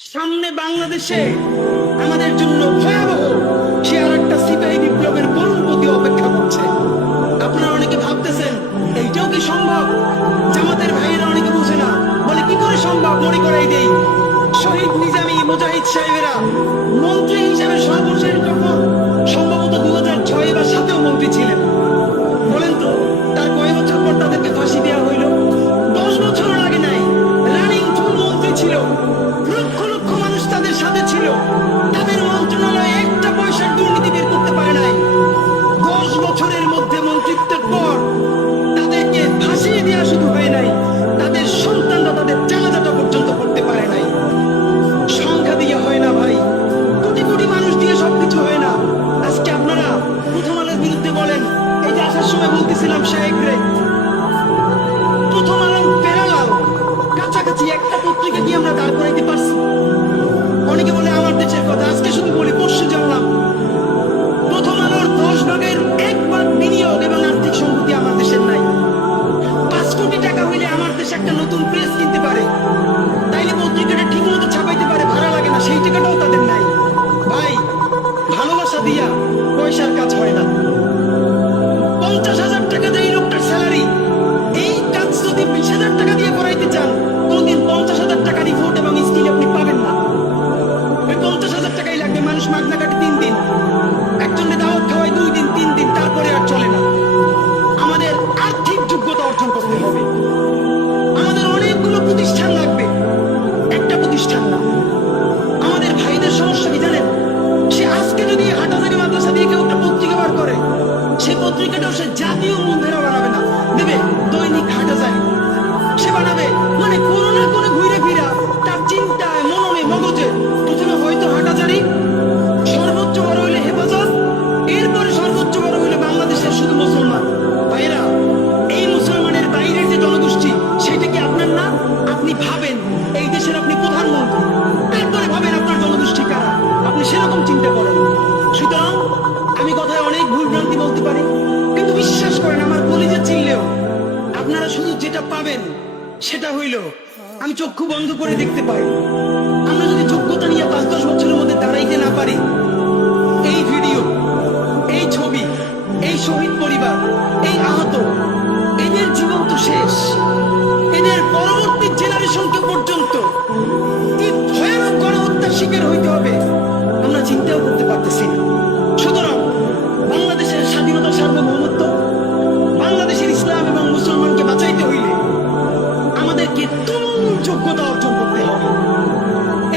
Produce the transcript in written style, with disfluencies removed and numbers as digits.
সামনে বাংলাদেশে আমাদের জন্য ভয়াবহ সে আর একটা সিপাহী বিপ্লবের পরিণতি অপেক্ষা করছে। আপনারা অনেকে ভাবতেছেন এইটাও কি সম্ভব? জামাতের ভাইয়েরা অনেকে বুঝে না, বলে কি করে সম্ভব? মনে করাই দেই, শহীদ নিজামী মুজাহিদ সাহেবেরা মন্ত্রী হিসেবে সর্বশেষ যখন সম্ভবত 2006 বা 2007-এও মন্ত্রী ছিলেন, বলেন তো তার কয় বছর পর তাদেরকে ফাঁসি দেওয়া হইল? 10 বছর লাগে নাই, রানিং ফুল মন্ত্রী ছিল, লক্ষ লক্ষ মানুষ তাদের সাথে ছিল, তাদের মন্ত্রণালয়ে একটা পয়সার দুর্নীতি বের করতে পারে নাই। 10 বছরের মধ্যে মন্ত্রিত্বের পর তাদেরকে ফাঁসি দেওয়া শুধু হয় নাই, তাদের সন্তানরা তাদের জানাজাটা পর্যন্ত করতে পারে নাই। সংখ্যা দিয়ে হয় না ভাই, কোটি কোটি মানুষ দিয়ে সবকিছু হয় না। আজকে আপনারা প্রথম আলোর বিরুদ্ধে বলেন, এই যে আসার সময় বলতেছিলাম সাহেবরে, প্রথম আলো প্যারালাল কাছাকাছি একটা পত্রিকা কি আমরা দাঁড় করাইতে পারছি? অনেকে বলে আমার দেশের কথা, আজকে শুধু বলি পরশু জানলাম প্রথম আলোর 10 ভাগের 1 ভাগ বিনিয়োগ এবং আর্থিক সম্পত্তি আমার দেশের নাই। 5 কোটি টাকা হইলে আমার দেশ একটা নতুন প্রেস কিনতে পারে, তাইলে পত্রিকাটা ঠিক মতো ছাপাইতে পারে, ভাড়া লাগে না, সেই টাকাটাও তাদের নাই। ভাই, ভালোবাসা দিয়া পয়সার কাজ হয় না। 50,000 টাকা দেয় এই লোকটার স্যালারি, এই কাজ যদি 20,000 টাকা দিয়ে করাইতে চান, কোনদিন 50,000 টাকা রিপোর্ট এবং স্কিল আপনি পাবেন না। ওই 50,000 টাকাই লাগবে। মানুষ মাগনা কাটে 3 দিন, একজনকে দাওয়াত খাওয়াই 2 দিন 3 দিন, তারপরে আর চলে না। আমাদের আর্থিক যোগ্যতা অর্জন করতে হবে, আমাদের অনেকগুলো প্রতিষ্ঠান লাগবে, একটা প্রতিষ্ঠান না। আমাদের ভাইদের সমস্যা কি জানেন? সে আজকে যদি হাটাজারি মাদ্রাসা দিয়ে কেউ একটা পত্রিকা বার করে, সেই পত্রিকাটাও সে জাতীয় মুদ্রা বানাবে না, দেবে দৈনিক হাটাজারি। সে বানাবে মানে কোনো না কোনো ঘুরে ফিরা তার চিন্তায় মননে মগজে প্রথমে হয়তো হাটাজারি, সর্বোচ্চ বড় হইলে হেফাজত, এরপরে সর্বোচ্চ বড় হইলে বাংলাদেশের শুধু মুসলমান। ভাইরা, এই মুসলমানের বাইরের যে জনগোষ্ঠী, সেটা কি আপনার না? আপনি ভাবেন এই দেশের আপনি প্রধানমন্ত্রী, তারপরে ভাবেন আপনার জনগোষ্ঠী কারা, আপনি সেরকম চিন্তা করেন। সুতরাং আমি কথায় অনেক ভুল ভ্রান্তি বলতে পারি, কিন্তু বিশ্বাস করেন আমার কলিজা চিনলেও আপনারা শুধু যেটা পাবেন সেটা হইল আমি চক্ষু বন্ধ করে দেখতে পাই